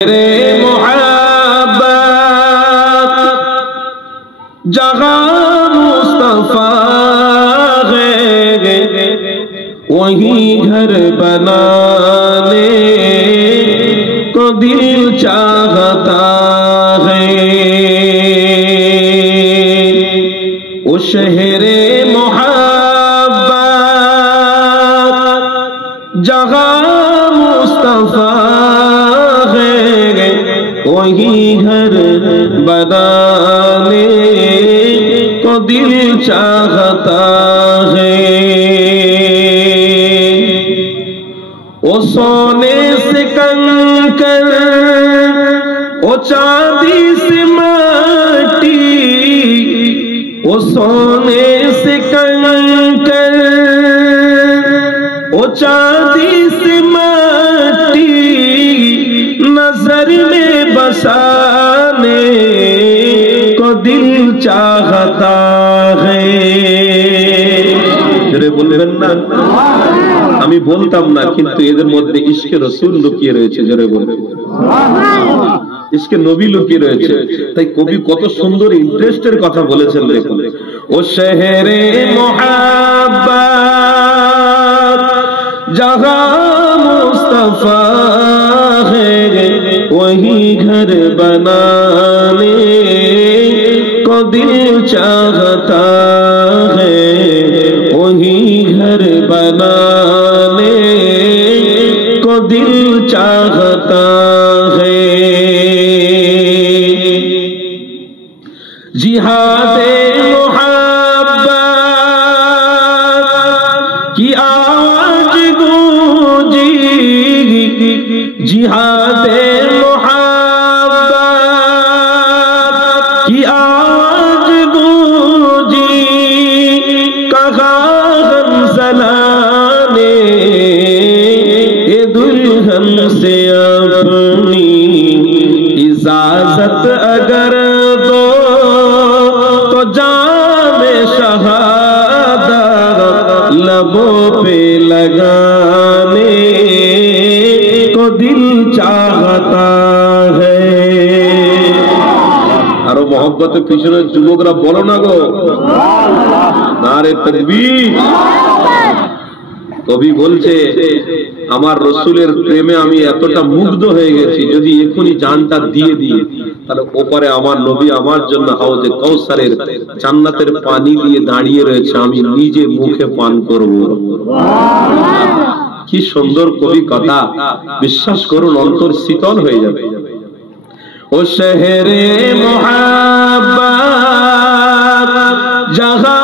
रे मोहब्बत जहाँ मुस्तफा है वहीं घर बनाने को दिल चाहता है। वो शहरे मोहब्बत जहाँ मुस्तफा वही घर बनाने को दिल चाहता है। वो सोने से कंकर वो चांदी से माटी, वो सोने से कंकर वो चांदी से माटी नजर में बसाने को दिल चाहता है। जरे बोलবেন না আমি বলতাম না কিন্তু এদের মধ্যে ইশকে রাসূল লুকিয়ে রয়েছে। জরে বলবেন সুবহানাল্লাহ। ইশকে নবী লুকিয়ে রয়েছে। তাই কবি কত সুন্দর ইন্টারেস্টের কথা বলেছেন দেখুন। ও শহরে মোহাব্বত जहाँ मुस्तफा है वही घर बनाने को दिल चाहता है। वही घर बनाने को दिल चाहता है। जिहादे मोहब्बत की जिहादे मोहब्बत की आवाज गूंजी कहा हमसला ने ये दुल्हन से अपनी इजाजत अगर दो तो जामे शहादत लबों पे लगाने दिल चाहता है। आरो मोहब्बतेर पिछने जुबकरा बोलो ना गो नारे तकबीर। कवि बोलছে আমার রাসূলের প্রেমে আমি এতটা মুগ্ধ হয়ে গেছি যদি এখনি জানটা দিয়ে দিই তাহলে ওপারে আমার নবী আমার জন্য হাউজে কাউসারের জান্নাতের পানি দিয়ে দাঁড়িয়ে রয়েছে আমি নিজে মুখে পান করব। সুবহানাল্লাহ। কি সুন্দর কবি কথা, বিশ্বাস করুন অন্তর শীতল হয়ে যাবে। ও শহরে মোহাব্বত जहाँ